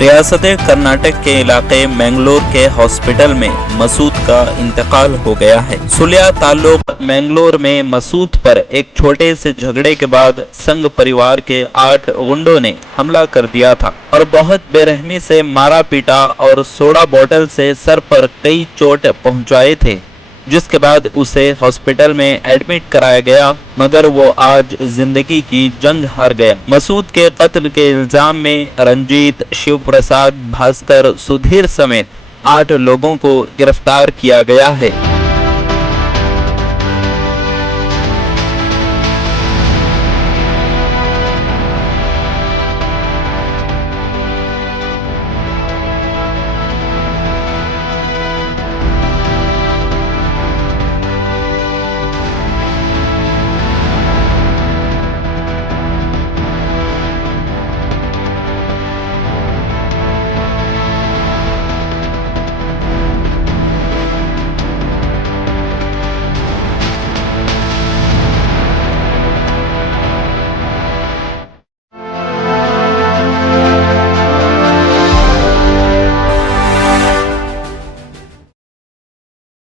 रियासत कर्नाटक के इलाके मैंगलोर के हॉस्पिटल में मसूद का इंतकाल हो गया है। सुलिया ताल्लुक मैंगलोर में मसूद पर एक छोटे से झगड़े के बाद संघ परिवार के 8 गुंडों ने हमला कर दिया था और बहुत बेरहमी से मारा पीटा और सोडा बोतल से सर पर कई चोट पहुंचाए थे, जिसके बाद उसे हॉस्पिटल में एडमिट कराया गया, मगर वो आज जिंदगी की जंग हार गया। मसूद के कत्ल के इल्जाम में रंजीत, शिव प्रसाद, भास्कर, सुधीर समेत 8 लोगों को गिरफ्तार किया गया है।